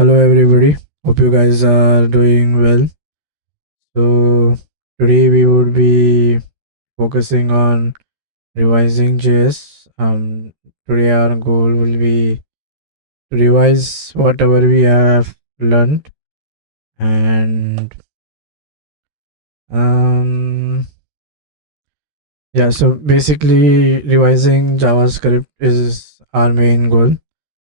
Hello everybody. Hope you guys are doing well. So today we would be focusing on revising JS. Today our goal will be to revise whatever we have learned, and um yeah, so basically revising JavaScript is our main goal,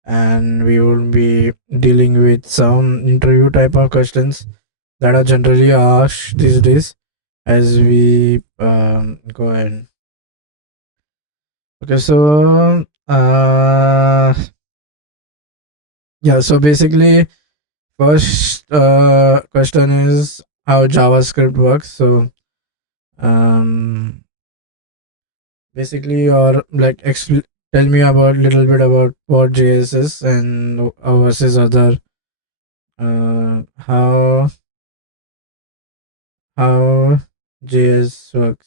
and we will be dealing with some interview type of questions that are generally asked these days as we go ahead. Okay, so yeah, so basically, first question is how JavaScript works. So um, basically, or like tell me about little bit about what JS is and versus other how JS works.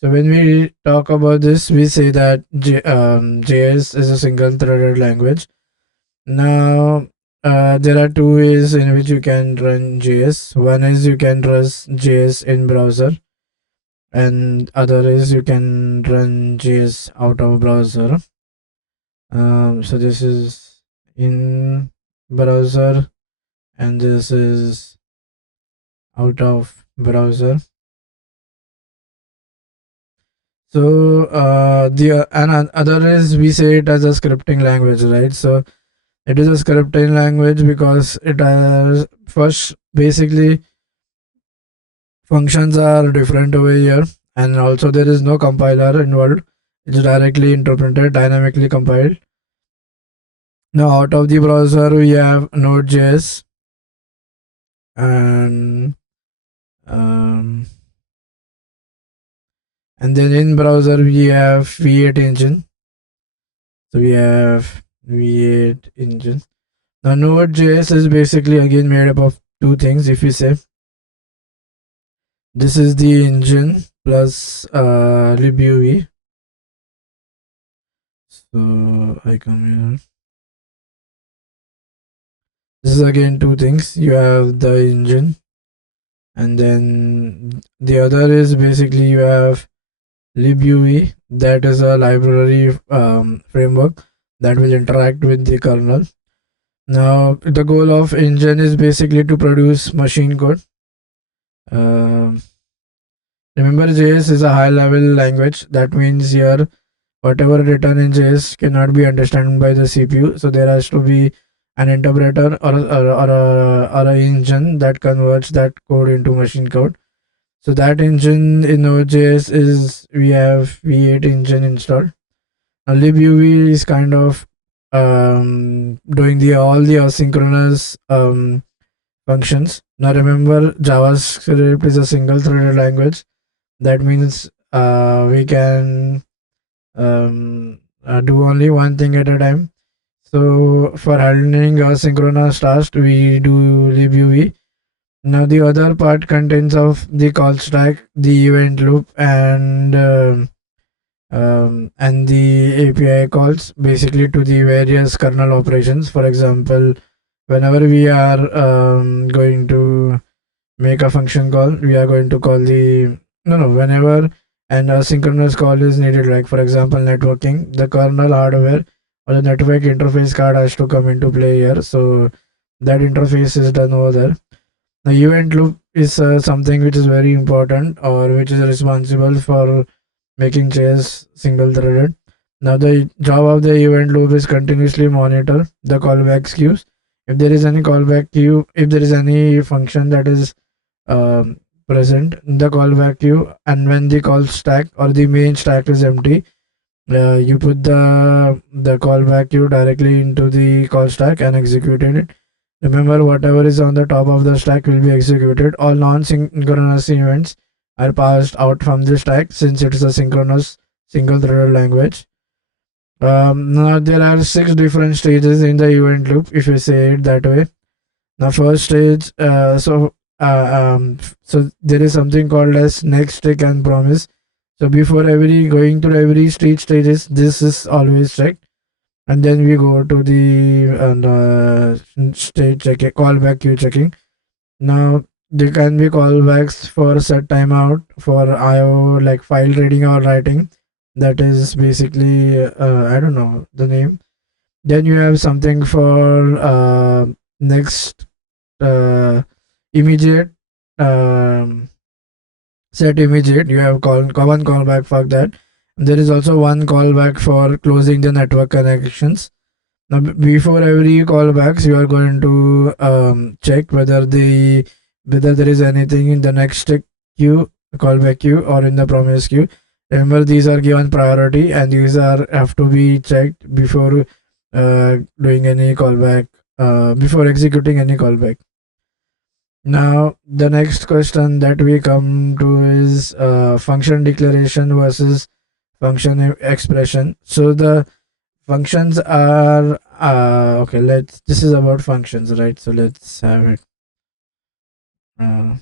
So when we talk about this, we say that JS is a single-threaded language. Now, there are two ways in which you can run JS. One is you can run JS in browser, and other is you can run JS out of browser. So this is in browser, and this is out of browser. So the and other is we say it as a scripting language, right? So it is a scripting language because it has first basically functions are different over here, and also there is no compiler involved. It's directly interpreted, dynamically compiled. Now out of the browser we have Node.js, and um, and then in browser we have V8 engine. So we have V8 engine. Now Node.js is basically again made up of two things. If you say this is the engine plus libuv. So I come here. This is again two things. You have the engine, and then the other is basically you have libuv. That is a library framework that will interact with the kernel. Now the goal of engine is basically to produce machine code. Um Remember, JS is a high level language. That means here, whatever written in JS cannot be understood by the CPU. So there has to be an interpreter or a engine that converts that code into machine code. So that engine in Node.js is we have V8 engine installed. Now libuv is kind of doing the all the asynchronous functions. Now remember, JavaScript is a single threaded language. That means we can do only one thing at a time. So for handling asynchronous tasks, we do libuv. Now the other part contains of the call stack, the event loop, and the API calls basically to the various kernel operations. For example, whenever we are going to make a function call, we are going to call the whenever an asynchronous call is needed, like for example networking, the kernel hardware or the network interface card has to come into play here. So that interface is done over there. The event loop is something which is very important or which is responsible for making JS single threaded. Now the job of the event loop is continuously monitor the callback queues. If there is any callback queue, if there is any function that is present in the callback queue, and when the call stack or the main stack is empty, you put the callback queue directly into the call stack and executed it. Remember, whatever is on the top of the stack will be executed. All non-synchronous events are passed out from the stack since it is a synchronous single-threaded language. Now there are 6 different stages in the event loop, if you say it that way. Now first stage, so there is something called as next, tick, and promise. So before every going through every stages, this is always checked. and then we go to the state checking, callback queue checking. Now there can be callbacks for set timeout for IO, like file reading or writing. That is basically I don't know the name. Then you have something for next uh, immediate um, set immediate. You have one callback for that. There is also one callback for closing the network connections. Now, before every callbacks, you are going to check whether there is anything in the next queue, callback queue, or in the promise queue. Remember, these are given priority, and these are have to be checked before doing any callback, before executing any callback. Now, the next question that we come to is function declaration versus function expression. So the functions are okay. Let's. This is about functions, right? So let's have it. Uh,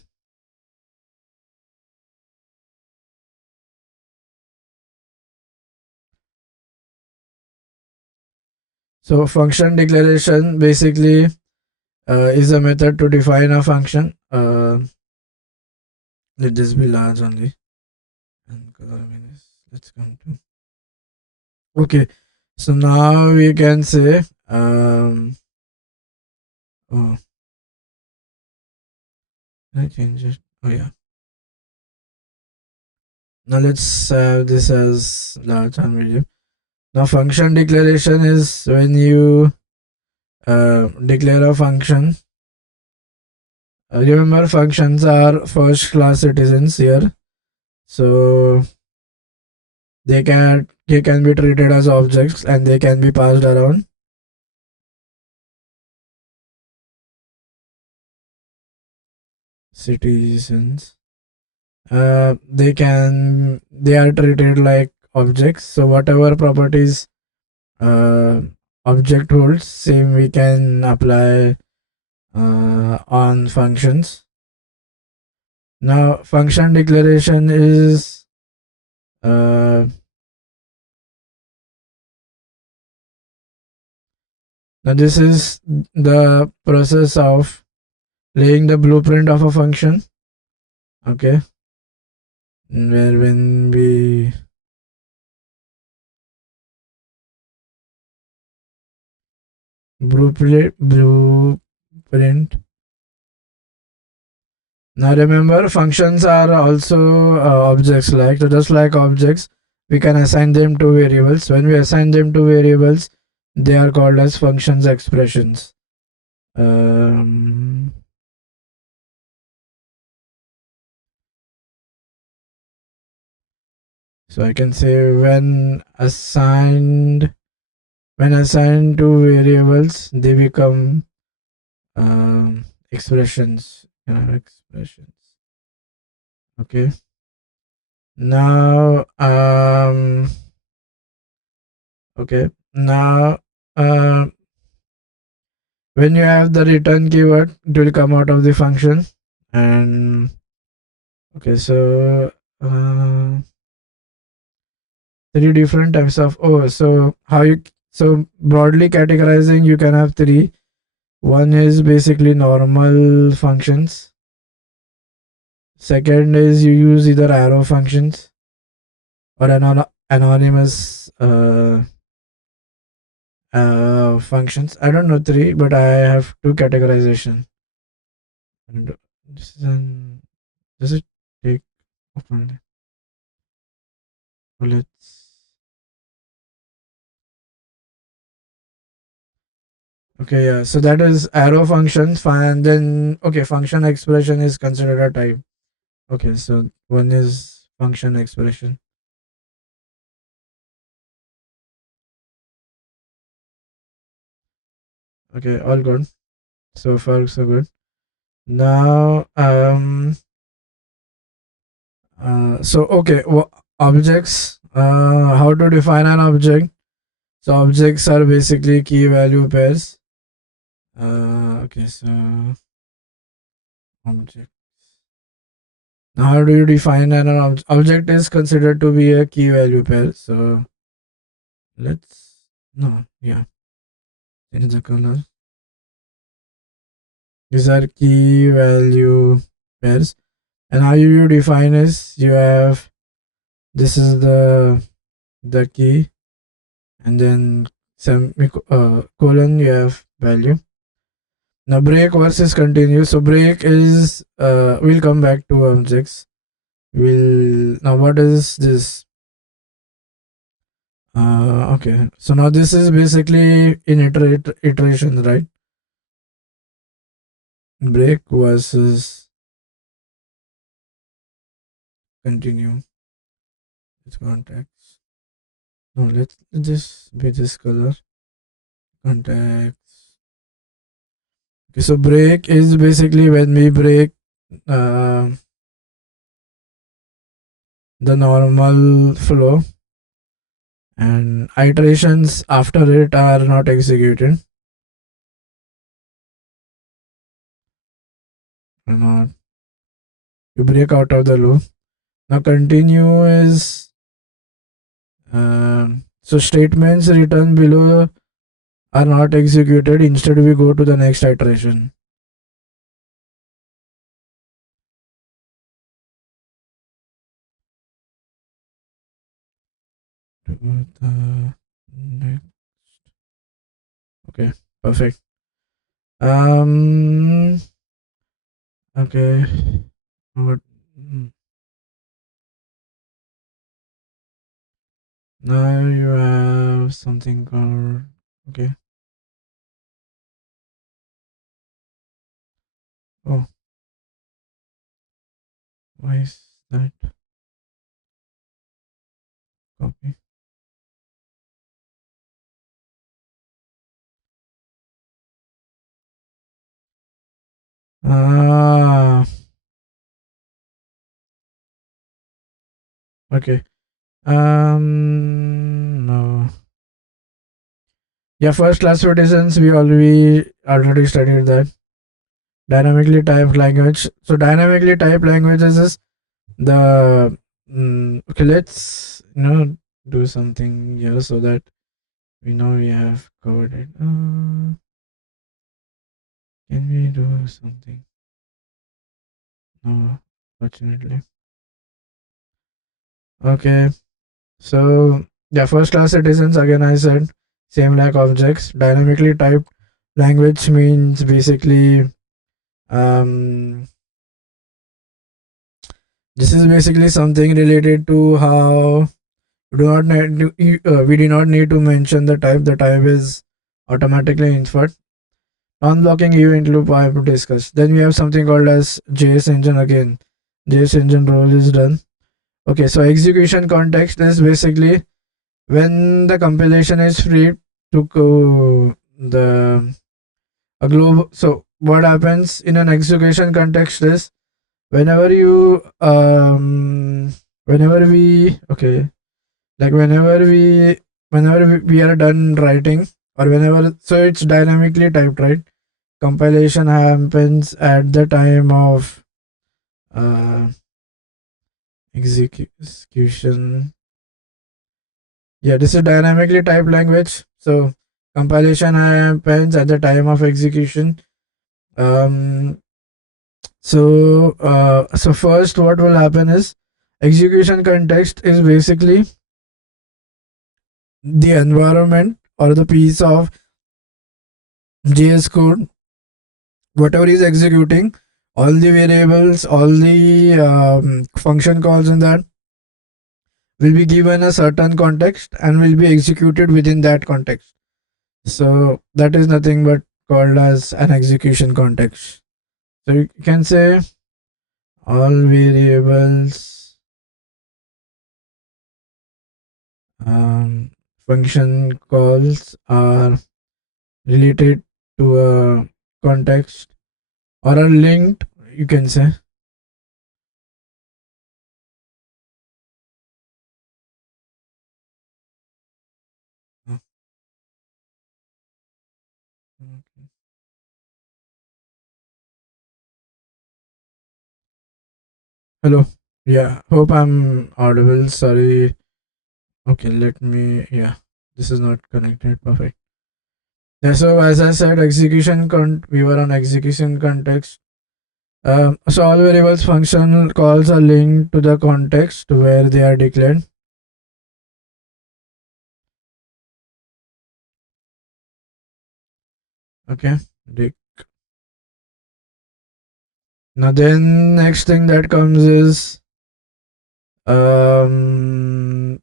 so function declaration basically is a method to define a function. Let this be large only. And let's come to. Okay. So now we can say oh, can I change it? Oh yeah. Now let's have this as large and medium. Now function declaration is when you declare a function. Remember, functions are first class citizens here, so they can be treated as objects and they can be passed around. Citizens. They are treated like objects. So whatever properties uh, object holds, same we can apply on functions. Now function declaration is now this is the process of laying the blueprint of a function. Okay, where when we blueprint. Now remember, functions are also objects. Like, so just like objects, we can assign them to variables. When we assign them to variables, they are called as functions expressions. Um, so I can say when assigned to variables, they become expressions. Expressions. Okay. Now okay. Now when you have the return keyword, it will come out of the function. And okay, so three different types of so broadly categorizing, you can have three. One is basically normal functions. Second is you use either arrow functions or anonymous functions. I don't know three, but I have two categorization. And this is an does it take openly? So let's okay, yeah. So that is arrow functions, and then okay, function expression is considered a type. Okay, so one is function expression. Okay, all good. So far, so good. Now, so okay, objects. How to define an object? So objects are basically key value pairs. Okay, so object. Now, how do you define an object? Object is considered to be a key value pair. So let's No, yeah, change the color. These are key value pairs. And how you define is you have this is the key, and then colon you have value. Now break versus continue. So break is we'll come back to objects. Will now what is this? Okay. So now this is basically in iteration, right? Break versus continue. It's context. No, let's just be this color. Context. Okay, so break is basically when we break uh, the normal flow, and iterations after it are not executed. Or not. You break out of the loop. Now continue is so statements written below are not executed. Instead, we go to the next iteration. To the next. Okay, perfect. Um. Okay. What? Now you have something called. Okay. Oh, why is that copy? Ah. Okay. No. Yeah, first class citizens. We already studied that. Dynamically typed language. So dynamically typed languages is the okay. Let's do something here so that we know we have covered it. Can we do something? No, fortunately. Okay. So yeah, first class citizens again. I said same like objects. Dynamically typed language means basically um this is basically something related to how we do not need to mention the type. The type is automatically inferred. Non-blocking event loop I have discussed. Then we have something called as JS engine again. JS engine role is done. Okay, so execution context is basically when the compilation is free to go the a globe. So what happens in an execution context is whenever you whenever we okay like whenever we are done writing, or whenever, so it's dynamically typed, right? Compilation happens at the time of uh, execution. Yeah, this is dynamically typed language. So compilation happens at the time of execution. Um, so first, what will happen is execution context is basically the environment or the piece of JS code, whatever is executing, all the variables, all the function calls in that will be given a certain context and will be executed within that context. So that is nothing but called as an execution context. So you can say all variables, um, function calls are related to a context or are linked, you can say. Hello. Yeah, hope I'm audible. Sorry. Okay, let me. Yeah, this is not connected. Perfect. Yeah, so as I said, we were on execution context. So all variables function calls are linked to the context where they are declared. Okay. Now then next thing that comes is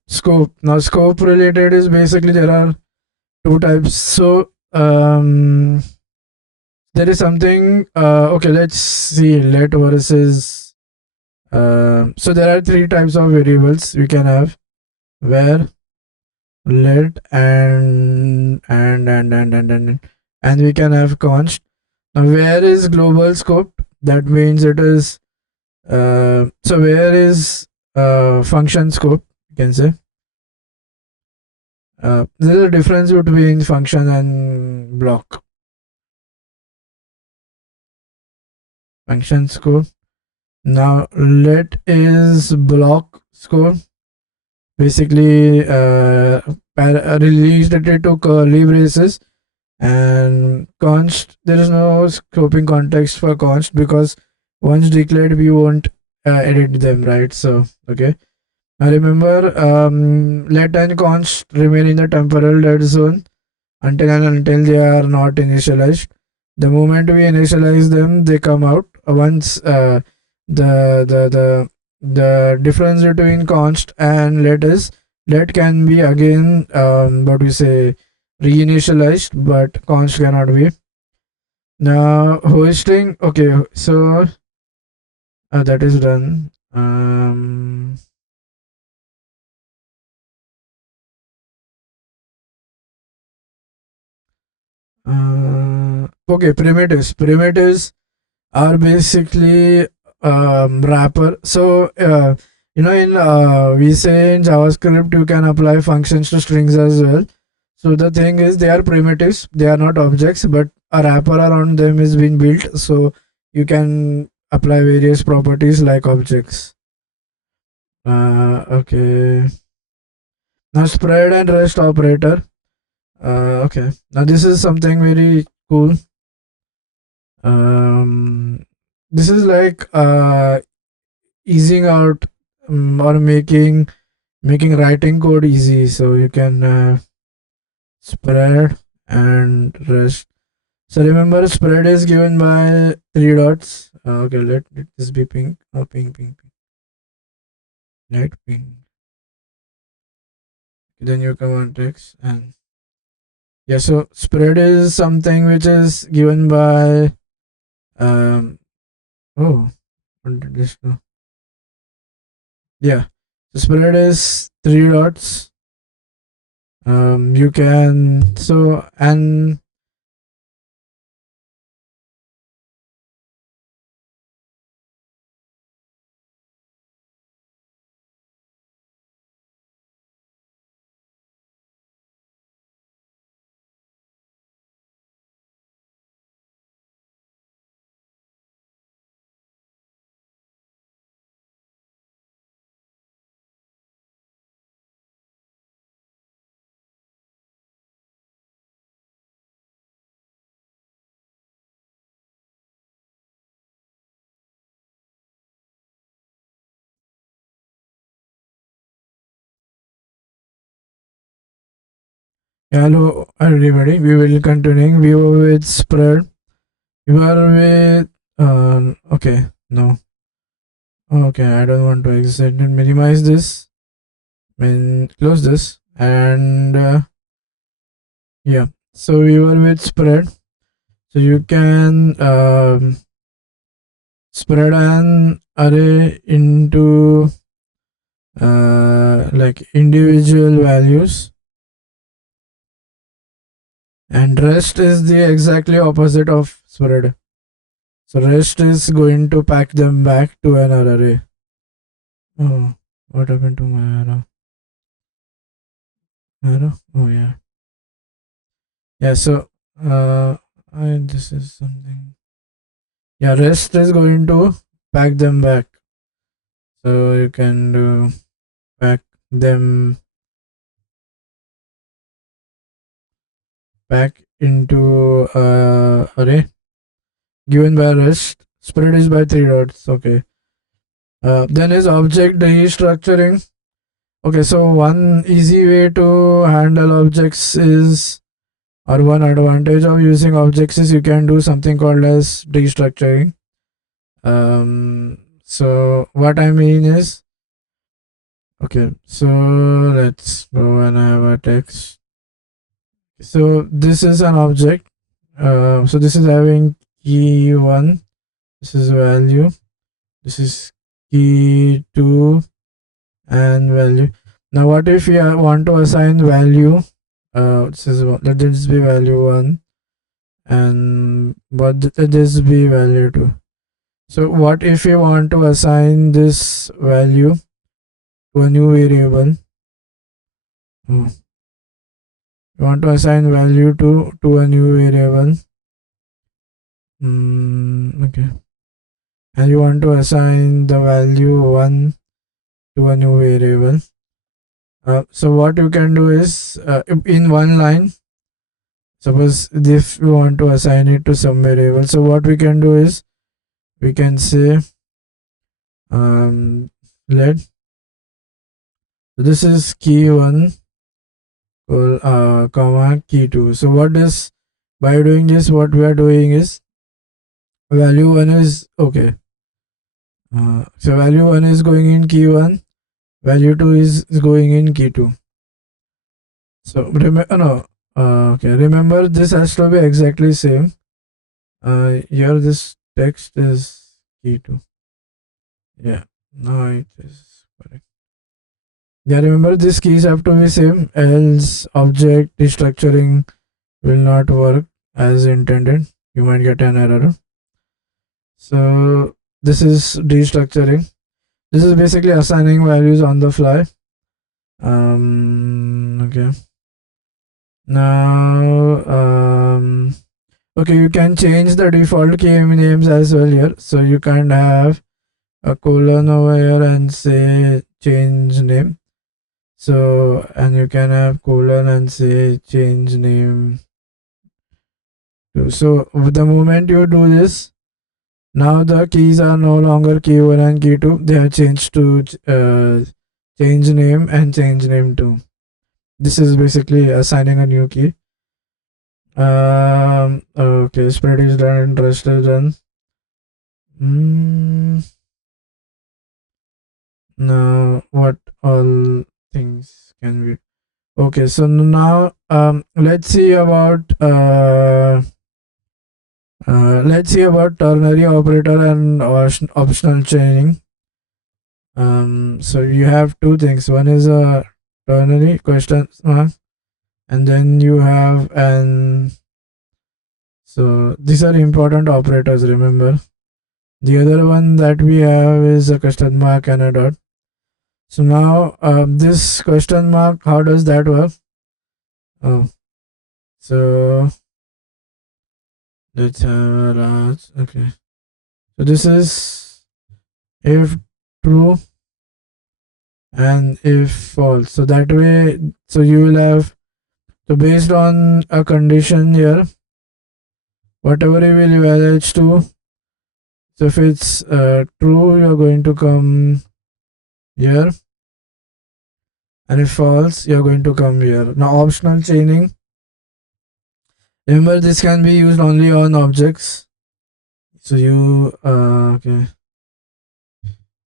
scope. Now scope related is basically there are two types. So there is something okay, let's see let versus so there are three types of variables we can have: where, let, and we can have const. Now where is global scope, that means it is so where is function scope, you can say. There is a difference between function and block. Function scope. Now let is block scope. Basically, released it to curly braces, and const. There is no scoping context for const because once declared, we won't edit them, right? So okay. Now remember, let and const remain in the temporal dead zone until they are not initialized. The moment we initialize them, they come out. Once the the the the difference between const and let is let can be again what we say reinitialized, but const cannot be. Now hosting, okay, so that is done. Okay, primitives are basically wrapper. So in we say in JavaScript you can apply functions to strings as well. So the thing is they are primitives, they are not objects, but a wrapper around them is being built, so you can apply various properties like objects. Okay. Now spread and rest operator. Okay. Now this is something very cool. Um, this is like easing out or making writing code easy, so you can spread and rest. So remember, spread is given by three dots. Okay, let this be pink. Oh, pink. Right, pink. Then you come on text, and yeah. So spread is something which is given by um. Oh, what did this do? Yeah. So spread is three dots. You can so and hello everybody. We will continuing. We were with spread. We were with okay. No. Okay, I don't want to exit and minimize this. Close this and yeah. So we were with spread. So you can spread an array into like individual values, and rest is the exactly opposite of spread. So rest is going to pack them back to an array. Oh, what happened to my arrow? Oh yeah. Yeah, so this is something. Yeah, rest is going to pack them back. So you can do pack them back into array given by rest. Spread is by 3 dots. Okay. Then is object destructuring. Okay, so one easy way to handle objects is, or one advantage of using objects is, you can do something called as destructuring. So what I mean is, okay, so let's go and have a text. So this is an object. So this is having key 1, this is value, this is key 2 and value. Now what if we want to assign value, this is let this be value 1 and let this be value 2. So what if we want to assign this value to a new variable? We want to assign value to a new variable. Okay, and you want to assign the value 1 to a new variable. So what you can do is, in one line, suppose if we want to assign it to some variable, so what we can do is, we can say let, so this is key 1 comma key 2. So what is, by doing this, what we are doing is, value 1 is okay. So value 1 is going in key 1, value 2 is going in key 2. So remember, okay, remember this has to be exactly same. Here this text is key 2. Yeah, now it is correct. Yeah, remember these keys have to be same, else object destructuring will not work as intended. You might get an error. So this is destructuring. This is basically assigning values on the fly. Okay. Now, okay, you can change the default key names as well here. So you can have a colon over here and say change name. So, and you can have colon and say change name. So the moment you do this, now the keys are no longer key 1 and key 2. They are changed to change name and change name 2. This is basically assigning a new key. Okay, spread is done, rest is done. Now what all things can we, okay, so now let's see about ternary operator and optional chaining. So you have two things. One is a ternary question mark, and then you have an, so these are important operators, remember. The other one that we have is a question mark and a dot. So now this question mark, how does that work? Oh, so let's have a large, okay. So this is if true and if false. So that way, so you will have, so based on a condition here, whatever you will evaluate to, so if it's true, you're going to come here, and if false, you're going to come here. Now optional chaining, remember this can be used only on objects. So you okay,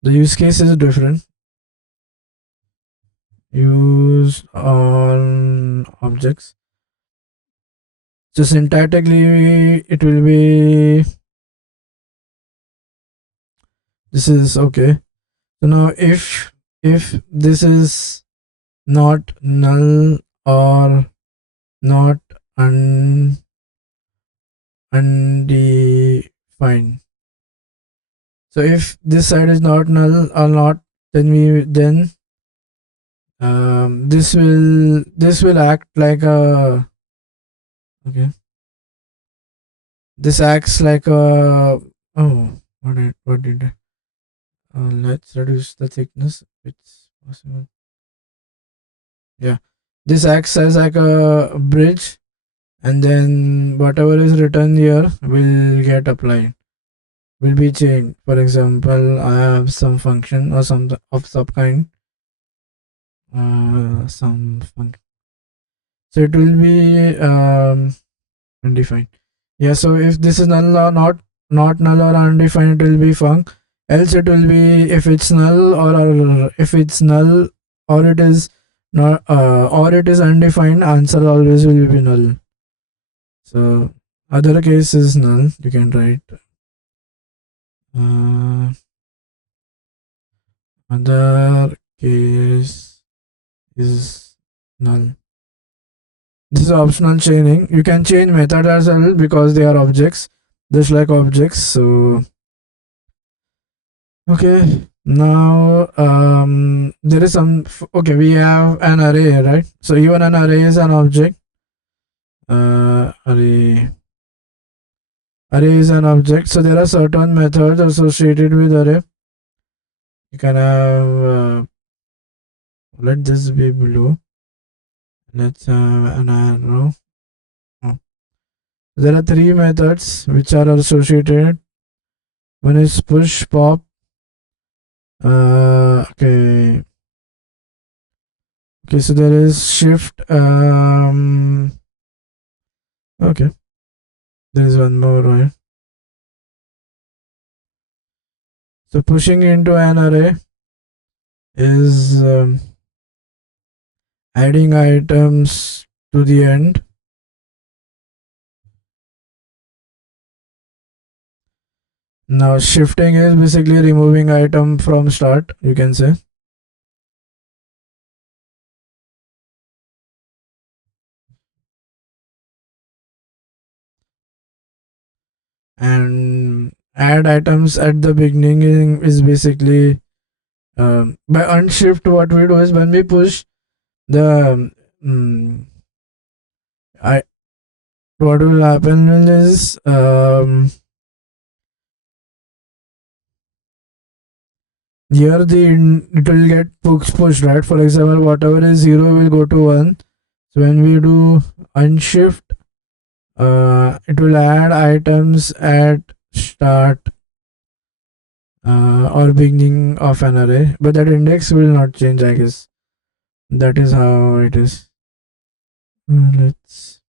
the use case is different. Used on objects, so syntactically it will be, this is okay. So now if this is not null or not undefined, so if this side is not null or not, then this will act like a, okay, this acts like a, oh, what did let's reduce the thickness if it's possible. Yeah, this acts as like a bridge, and then whatever is written here will get applied, will be changed. For example, I have some function or some of some kind, some function, so it will be undefined. Yeah, so if this is null or not null or undefined, it will be func. Else it will be if it's null, or if it's null, or it is not, or it is undefined, answer always will be null. So other case is null, you can write other case is null. This is optional chaining. You can change method as well because they are objects, just like objects. So okay, now there is some. Okay, we have an array, right? So even an array is an object. Array is an object. So there are certain methods associated with array. You can have. Let this be blue. Let's have an arrow. Oh. There are three methods which are associated. One is push, pop. Okay. Okay, so there is shift. Okay. There is one more, right? So pushing into an array is adding items to the end. Now shifting is basically removing item from start, you can say. And add items at the beginning is basically by unshift. What we do is when we push the I what will happen is here it will get pushed, right? For example, whatever is 0 will go to 1. So when we do unshift, it will add items at start or beginning of an array, but that index will not change, I guess. That is how it is. Let's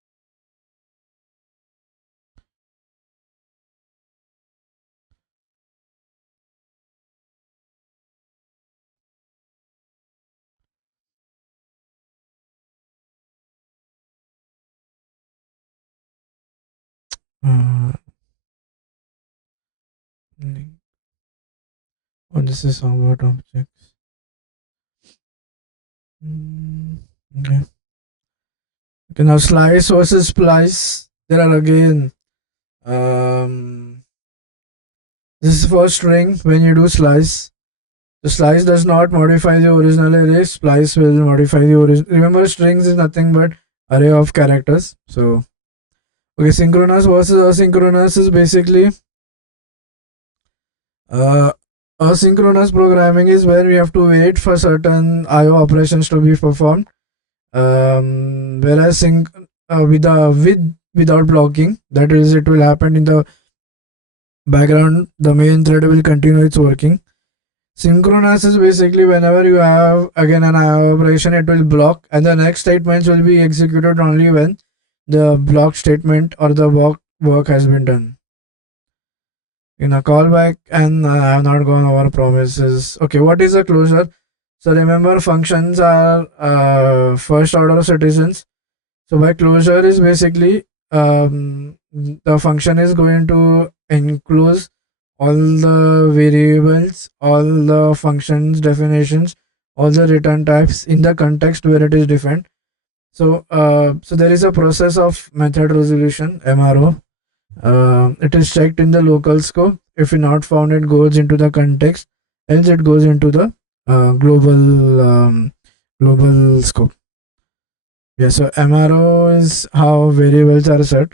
oh, this is about objects. Okay. Okay, now slice versus splice. There are again this is for string. When you do slice, the slice does not modify the original array. Splice will modify the original. Remember, strings is nothing but array of characters. So okay, synchronous versus asynchronous is basically asynchronous programming is where we have to wait for certain IO operations to be performed. Whereas without blocking, that is, it will happen in the background. The main thread will continue its working. Synchronous is basically whenever you have again an IO operation, it will block, and the next statements will be executed only when the block statement or the work has been done. In a callback, and I have not gone over promises. Okay, what is a closure? So remember, functions are first order citizens. So by closure is basically the function is going to enclose all the variables, all the functions definitions, all the return types in the context where it is defined. So so there is a process of method resolution, MRO. It is checked in the local scope. If not found, it goes into the context. Else, it goes into the global scope. Yeah. So MRO is how variables are set.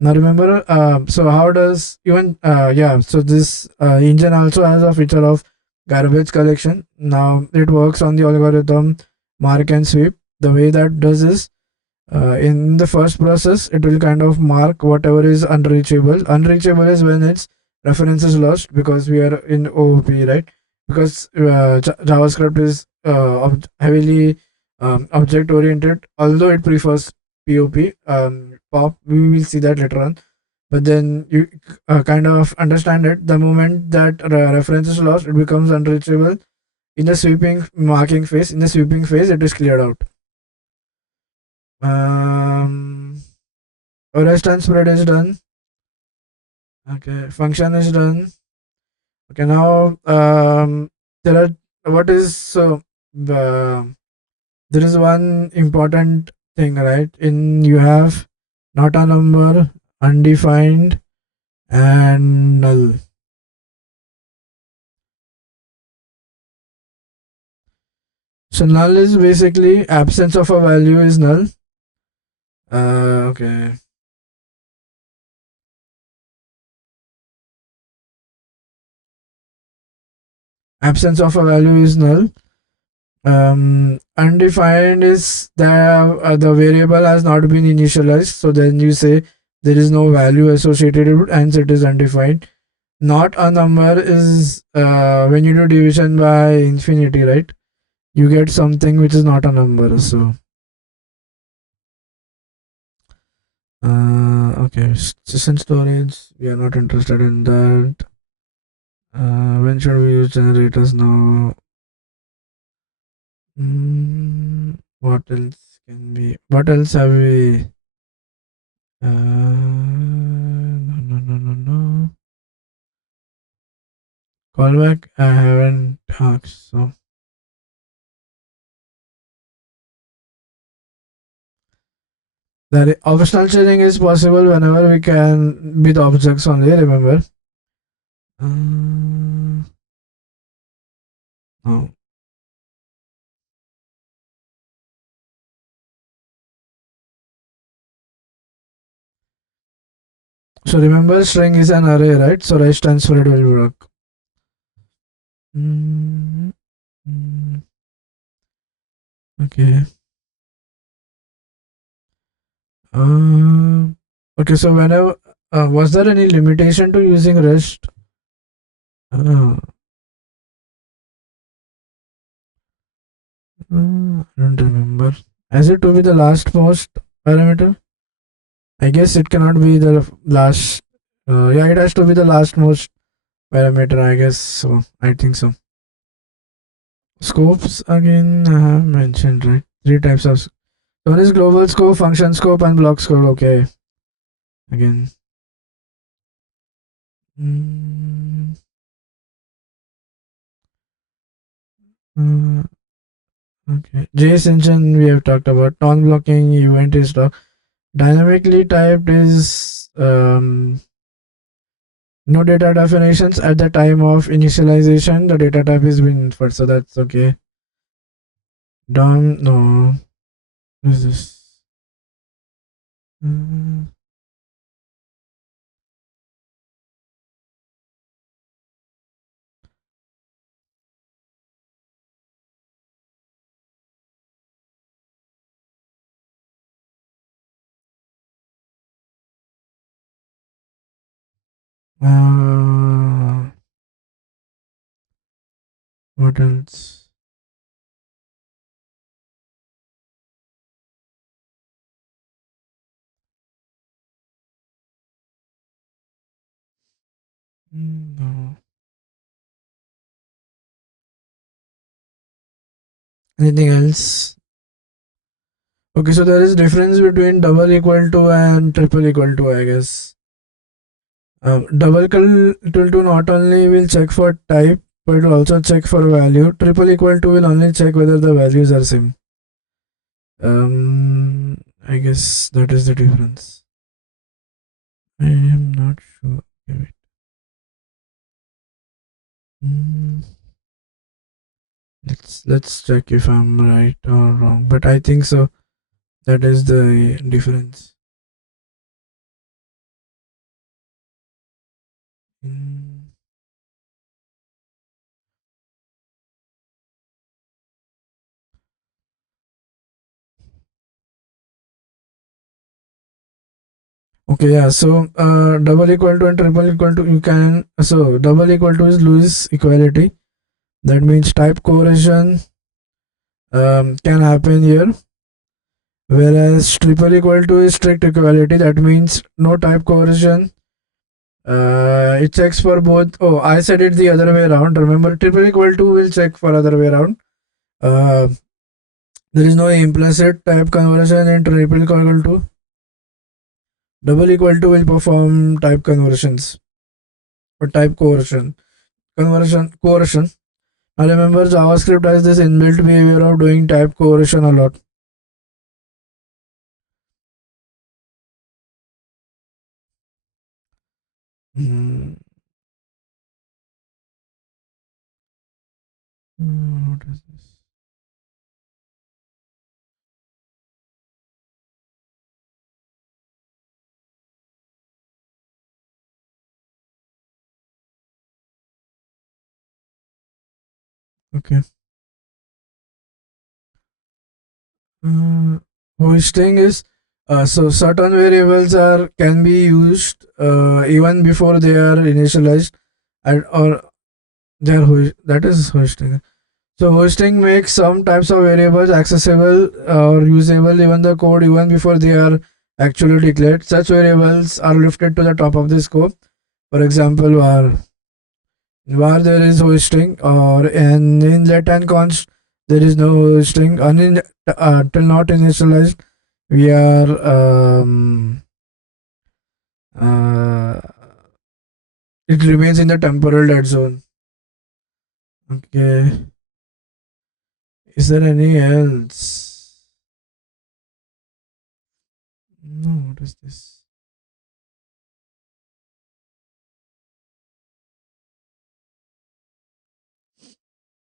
Now remember, so how does even yeah? So this engine also has a feature of garbage collection. Now it works on the algorithm mark and sweep. The way that does is In the first process, it will kind of mark whatever is unreachable. Unreachable is when its reference is lost because we are in OOP, right? Because JavaScript is heavily object oriented, although it prefers POP, POP. We will see that later on. But then you kind of understand it. The moment that reference is lost, it becomes unreachable. In the sweeping marking phase, it is cleared out. Um, rest and spread is done. Okay, function is done. Okay, now there are what is so uh, there is one important thing, right? In you have not a number, undefined, and null. So null is basically absence of a value is null. Okay. Absence of a value is null. Undefined is the variable has not been initialized, so then you say there is no value associated with it, hence it is undefined. Not a number is when you do division by infinity, right? You get something which is not a number. So okay, session storage, we are not interested in that. When should we use generators now? What else can be? What else have we? No, no, no, no, no. Callback, I haven't asked. So the optional chaining is possible whenever we can with objects only. Remember. No. So remember, string is an array, right? So rest and spread will work. Mm, mm, okay. Okay. So whenever was there any limitation to using rest? I don't remember. As it to be the last most parameter? I guess it cannot be the last. Yeah, it has to be the last most parameter. I guess so. I think so. Scopes again. I have mentioned right. Three types of. One is global scope, function scope, and block scope. Okay. Again. Mm, uh, okay. JS engine we have talked about. Non-blocking event is talk. Dynamically typed is no data definitions at the time of initialization. The data type is been inferred, so that's okay. DOM, no. What is this? Mm, uh, what else? No. Anything else? Okay, so there is difference between double equal to and triple equal to, I guess. Double equal to not only will check for type, but it will also check for value. Triple equal to will only check whether the values are same. I guess that is the difference. I am not sure. Okay, wait. Mm, let's check if I'm right or wrong. But I think so. That is the difference. Mm, Okay, yeah. So double equal to and triple equal to, you can, so double equal to is Lewis equality. That means type coercion can happen here, whereas triple equal to is strict equality. That means no type coercion. It checks for both. Oh, I said it the other way around. Remember, triple equal to will check for other way around. Uh, there is no implicit type conversion in triple equal to. Double equal to will perform type conversions or type coercion. I remember JavaScript has this inbuilt behavior of doing type coercion a lot. Hmm. What is this? Okay. Uh, Hoisting is, so certain variables are can be used even before they are initialized, or they are that is hoisting. So hosting makes some types of variables accessible or usable even the code even before they are actually declared. Such variables are lifted to the top of the scope. For example, var there is hosting, or in let and const there is no hosting until not initialized. We are uh, it remains in the temporal dead zone. Okay, is there any else? No, what is this?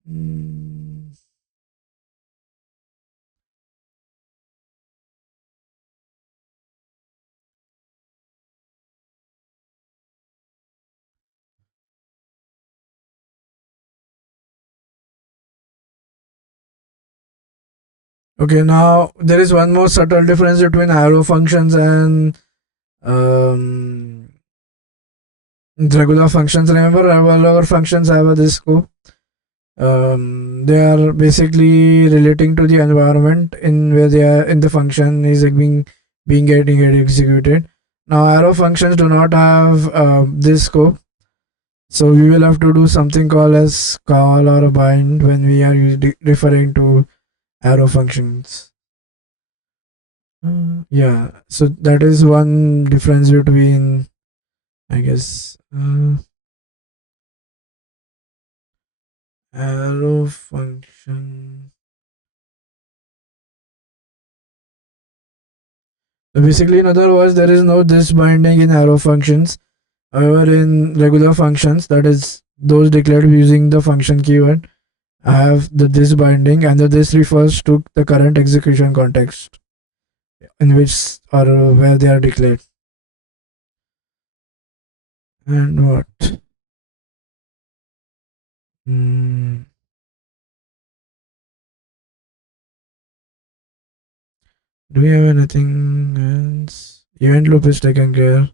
Hmm. Okay, now there is one more subtle difference between arrow functions and um, regular functions. Remember, regular functions have this scope. They are basically relating to the environment in where they are in the function is like being getting executed. Now, arrow functions do not have this scope, so we will have to do something called as call or bind when we are referring to arrow functions. Yeah, so that is one difference between, I guess, arrow function. So basically, in other words, there is no this binding in arrow functions. However, in regular functions, that is those declared using the function keyword, I have the this binding, and the this refers to the current execution context in which or where they are declared. And what? Hmm. Do we have anything else? Event loop is taken care.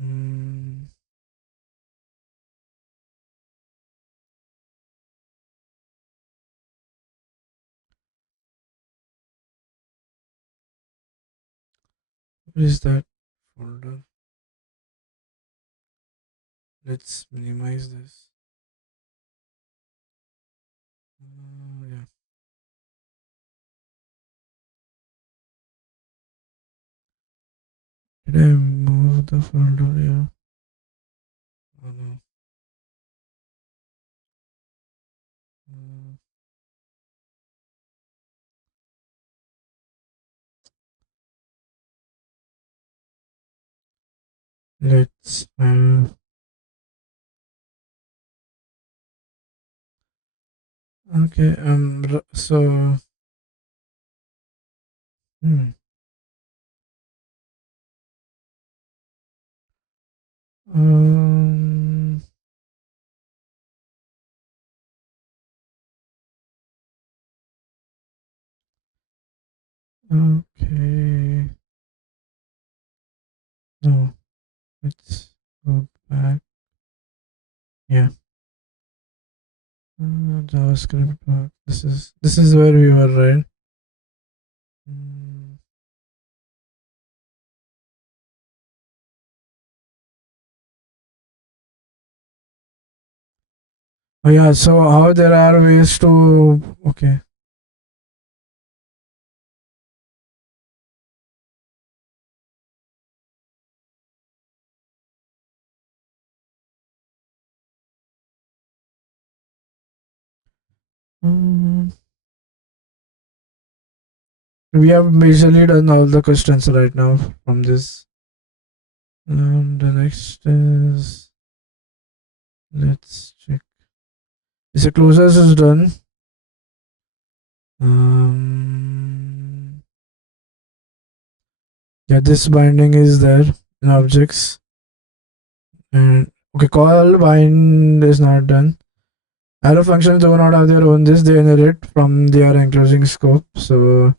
Hmm. What is that folder? Let's minimize this. Yeah. Did I move the folder? Yeah. Oh no. Uh, let's. Okay. So. Hmm. Um. Okay. let's go back. Yeah. JavaScript. This is where we were, right? Mm. Oh yeah. So how there are ways to, okay. Mm, we have basically done all the questions right now from this. The next is, let's check. So closures is done. Um, yeah, this binding is there in objects. And okay, call bind is not done. Arrow functions do not have their own this, they inherit from their enclosing scope. So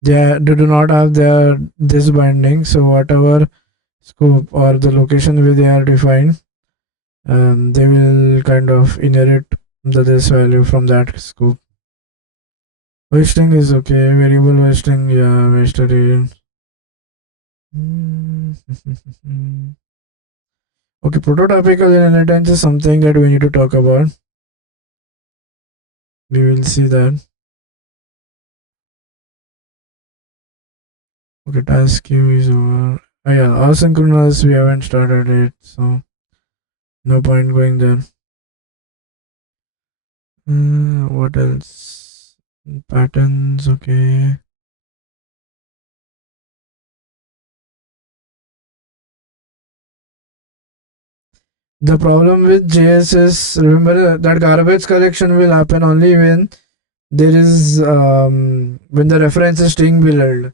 they do not have their this binding. So whatever scope or the location where they are defined, they will kind of inherit the this value from that scope. Wasting is okay. Variable wasting, yeah, wasted agent. Okay, prototypical inheritance is something that we need to talk about. We will see that. Okay, task queue is over. Oh yeah, asynchronous, we haven't started it, so no point going there. What else? Patterns, okay. The problem with JS is, remember that garbage collection will happen only when there is when the reference is string below.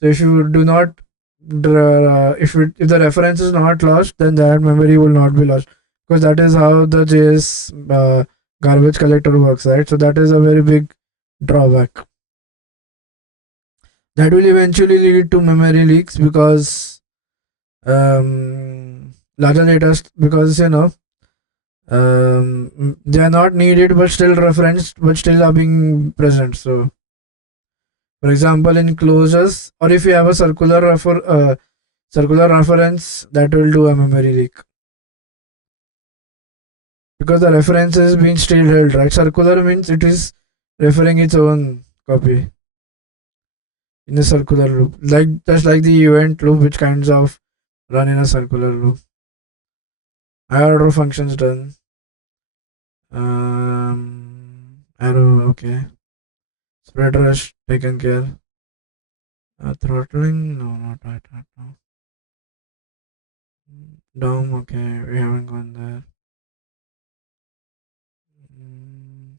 So if you do not, if the reference is not lost, then that memory will not be lost, because that is how the JS garbage collector works, right? So that is a very big drawback. That will eventually lead to memory leaks because larger data, because they are not needed but still referenced but still are being present. So for example, in closures, or if you have a circular reference, that will do a memory leak because the reference is being still held, right? Circular means it is referring its own copy in a circular loop, like just like the event loop, which kinds of run in a circular loop. Higher order functions done. Arrow, okay. Spread rush taken care. Throttling, no, not right now. Dom, okay, we haven't gone there. Mm,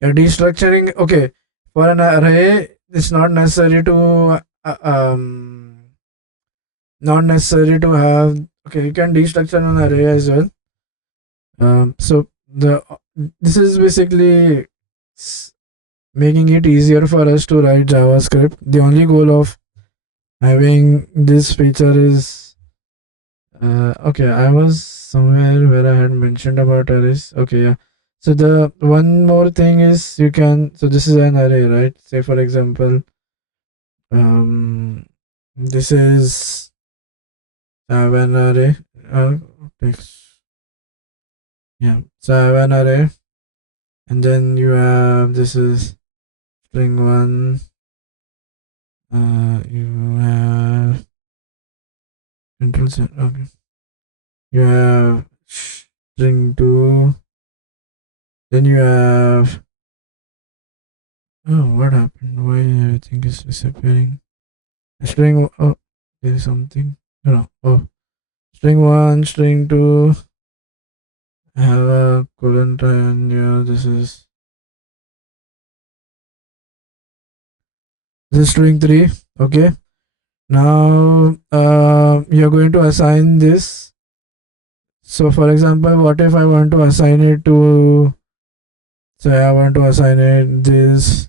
yeah, destructuring, okay. For an array, it's not necessary to not necessary to have, okay, you can destructure an array as well. So the this is basically making it easier for us to write JavaScript. The only goal of having this feature is okay. I was somewhere where I had mentioned about arrays. Okay, yeah. So the one more thing is you can. So this is an array, right? Say for example, this is have an array. Text. Yeah. So I have an array, and then you have this is string one. You have control set. Okay. You have string two. Then you have. Oh, what happened? Why everything is disappearing? String. Oh, there is something. No. Oh, string one, string two. I have a colon and yeah, this is string three. Okay. Now you're going to assign this. So for example, what if I want to assign it to, say I want to assign it this,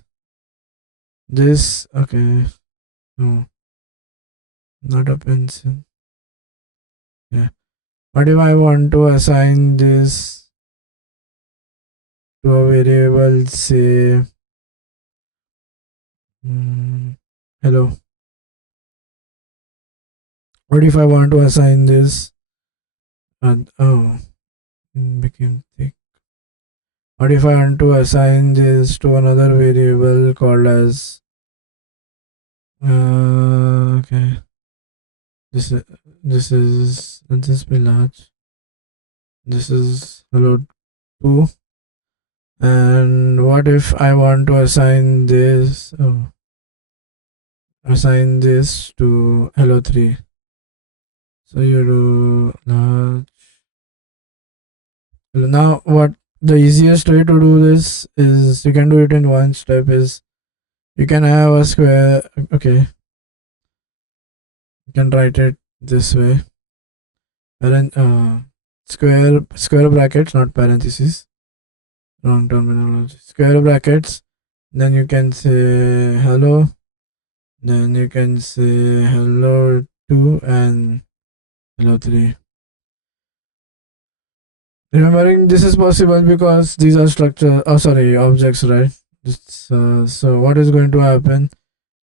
okay, no, not a pencil. What if I want to assign this to a variable, say, hello. What if I want to assign this? Oh, became thick. What if I want to assign this to another variable called as okay. This is let this be large. This is hello 2. And what if I want to assign this to hello 3? So you do large. Now what the easiest way to do this is, you can do it in one step, is you can have a square. Okay, you can write it this way. Square brackets, not parentheses. Wrong terminology. Square brackets. Then you can say hello. Then you can say hello 2 and hello 3. Remembering this is possible because these are objects, right? So what is going to happen?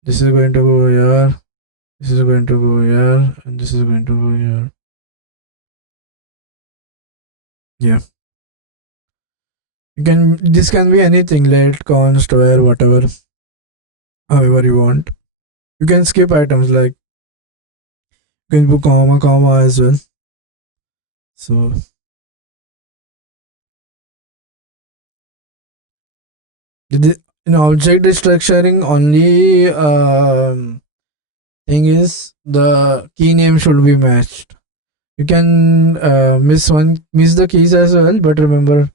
This is going to go here. This is going to go here, and this is going to go here. Yeah. This can be anything, let, const, where, whatever, however you want. You can skip items, like you can put comma as well. So in object structuring, only thing is the key name should be matched. You can miss the keys as well, but remember,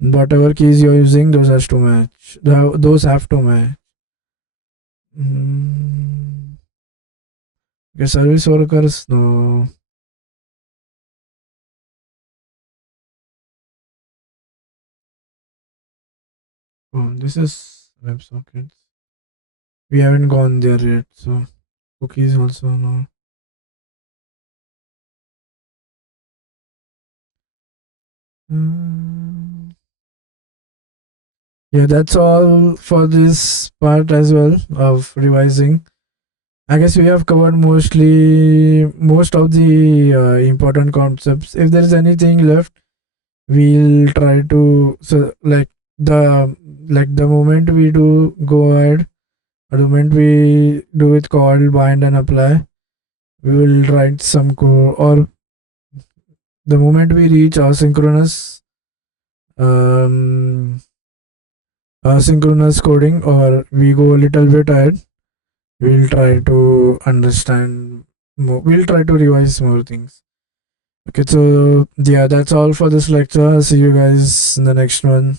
whatever keys you're using, those has to match. Those have to match. Okay, service workers, no. Oh, this is WebSockets. We haven't gone there yet, so cookies also no. Yeah, that's all for this part as well of revising. I guess we have covered most of the important concepts. If there is anything left, we'll try to, so the moment we do go ahead, the moment we do it call, bind and apply, we will write some code, or the moment we reach asynchronous coding, or we go a little bit ahead, we'll try to understand more, we'll try to revise more things. Okay, so yeah, that's all for this lecture. See you guys in the next one.